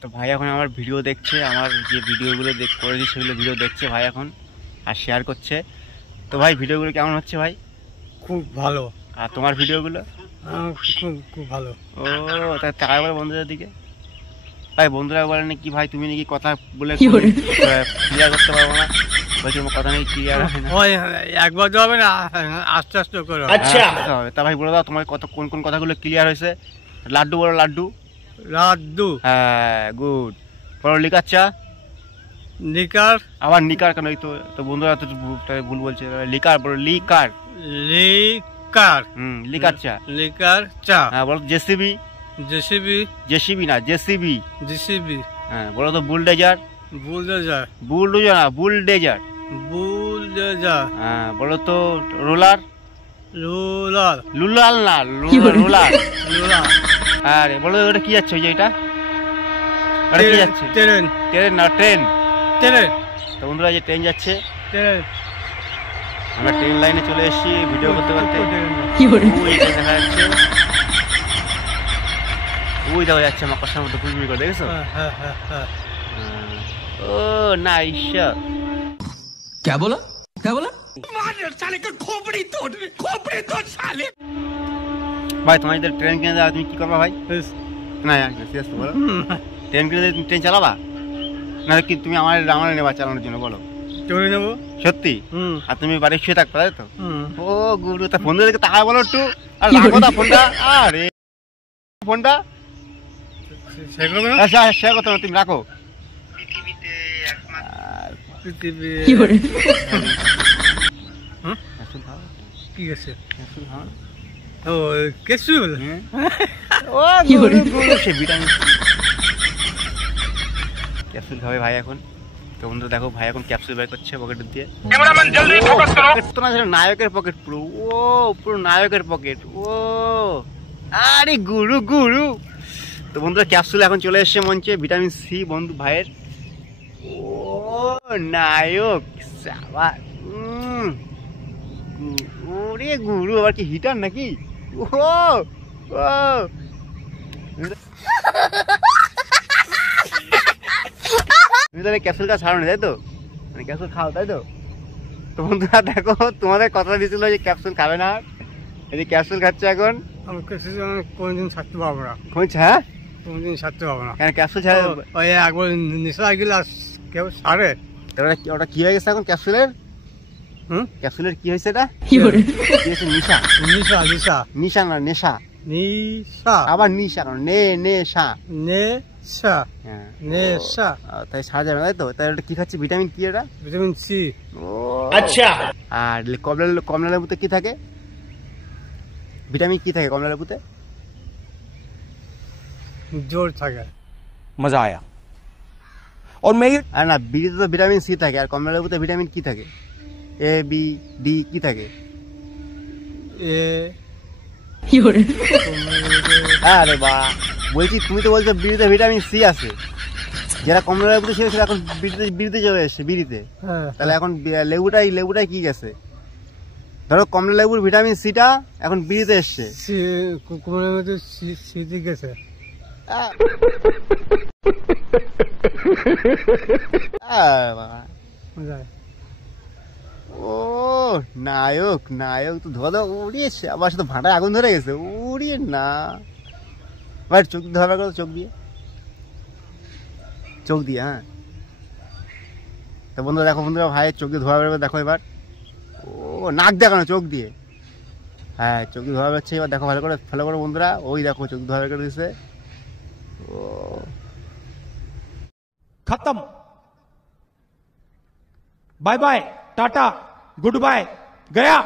তো ভাই এখন আমার ভিডিও দেখছে, আমার যে ভিডিওগুলো করেছি সেগুলো ভিডিও দেখছে ভাই এখন আর শেয়ার করছে। তো ভাই ভিডিওগুলো কেমন হচ্ছে ভাই? খুব ভালো। আর তোমার ভিডিওগুলো? খুব ভালো। ও তাই টাকা বলে বন্ধুদের দিকে ভাই, বন্ধুরা বলেন কি ভাই তুমি নাকি কথা বলে ক্লিয়ার করতে পারবো না, বলছি আমার কথা নাকি ক্লিয়ার হয় না। ওই একবার তো হবে না, আস্তে আস্তে করে। আচ্ছা হবে। তা ভাই বলে দাও তোমার কত কোন কোন কথাগুলো ক্লিয়ার হয়েছে। লাড্ডু বলো, লাড্ডু। লাড্ডু। হ্যাঁ গুড। বলো লিকার চা। লিকার। আবার নিকার কেন? এই তো তো বন্ধুরা তো ভুল বলছে। লিকার বলো, লিকার। লিকার। লিকার চা। লিকার চা। হ্যাঁ বলো জেসিবি। জেসিবি। জেসিবি না জেসিবি। জেসিবি। হ্যাঁ বলো তো বুলডোজার। বুলডোজার। বুলডোজার না বুলডোজার। বুলডোজার। হ্যাঁ বলো তো রোলার। রোলার। লুলাল না রোলার। রোলার। আরে বলো ওটা কি যাচ্ছে? ওই যে এটা ওটা কি যাচ্ছে? ট্রেন। ট্রেন না ট্রেন। ট্রেন। তো বন্ধুরা যে ট্রেন যাচ্ছে, ট্রেন। আমরা ট্রেন লাইনে চলে এসেছি ভিডিও করতে করতে। ওই যে দেখা যাচ্ছে, ওই দেখা যাচ্ছে মাকড়সার মতো ঘুরঘুরি করে, দেখেছো? ও নাইস। क्या बोला क्या बोला? ভাই তোমার যদি ট্রেন কিনে দেওয়া তুমি কি করবা ভাই? না সিরিয়াস বলো, ট্রেন কিনে দিয়ে ট্রেন চালাবা না কি তুমি আমার নেবা চালানোর জন্য? বলো চলে নেবো সত্যি। আর তুমি বাড়ি শুয়ে থাকবে তাই তো? ও গুরু তা বন্ধুদেরকে তাকায় বলো একটু। আর রাখো না ফোনটা। আরে ফোনটা শেয়ার করতে হবে, তুমি রাখো। কি আছে? ও ক্যাপসুল। ও গুরু গুরু সে ভিটামিন ক্যাপসুল খাবে ভাই এখন। তো বন্ধু দেখো ভাই এখন ক্যাপসুল বের করছে পকেট দিয়ে। ক্যামেরাম্যান জলদি ফোকাস করো। তো না নায়কের পকেট পুরো। ও পুরো নায়কের পকেট। ও আরে গুরু গুরু। তো বন্ধুরা ক্যাপসুল এখন চলে এসেছে মঞ্চে, ভিটামিন সি বন্ধু ভাইয়ের। ও নায়ক সাবা। ওরে গুরু আবার কি হিটার নাকি? ও ও তুমি তাহলে ক্যাপসুলটা ছাড়ো না তাই তো? মানে ক্যাপসুল খাও তাই তো? তো বন্ধুরা দেখো তোমাদের কথা দিয়েছিল যে ক্যাপসুল খাবে না, এই যে ক্যাপসুল খাচ্ছে এখন। আমি কোনদিন ছাড়তে পারবো না। হ্যাঁ কোনদিন ছাড়তে পারবো না। কেন ক্যাপসুল ছাড়ে? ওই একবার নেশা গেলে আর কেউ ছাড়ে? ওটা কি হয়ে গেছে এখন ক্যাপসুলের? ক্যাপসুলের কি হয়েছে? এটা নিশা। নিশা। নিশা। নিশা না নেশা। নিশা। আবার নিশা নে নেশা। নেশা। হ্যাঁ নেশা। তাই ছাড়া যাবে তাই তো? তাই ওটা কি খাচ্ছে? ভিটামিন কি? এটা ভিটামিন সি। ও আচ্ছা। আর কমলা লেবুতে কি থাকে? ভিটামিন কি থাকে কমলা লেবুতে? জোর থাকে। मजा आया और मैं আর না বিড়িতে তো ভিটামিন সি থাকে, আর কমলা লেবুতে ভিটামিন কি থাকে? এ বি ডি কি থাকে? আরে বা বলছি তুমি তো বলছো বিড়িতে ভিটামিন সি আছে, যারা কমলা লেবুতে ছিল সেটা এখন বিড়িতে চলে এসছে বিড়িতে। তাহলে এখন লেবুটাই কি গেছে? ধরো কমলা লেবুর ভিটামিন সিটা এখন বিড়িতে এসছে। গেছে। ও নায়ক নায়ক তো ধোয়া উড়িয়েছে, আমার সাথে ভাঁটায় আগুন ধরে গেছে। উড়িয়ে না ভাই, চোখ ধোয়া করো, চোখ দিয়ে হ্যাঁ। তো বন্ধুরা দেখো, বন্ধুরা ভাইয়ের চোখ দিয়ে ধোয়া বেরোবে দেখো এবার। ও নাক দেখানো চোখ দিয়ে। হ্যাঁ চোখ দিয়ে ধোয়া বেরোচ্ছে এবার দেখো, ভালো করে ফলো করো বন্ধুরা। ওই দেখো চোখ ধোয়া বের করে দিচ্ছে। ও खत्म bye bye tata goodbye गया।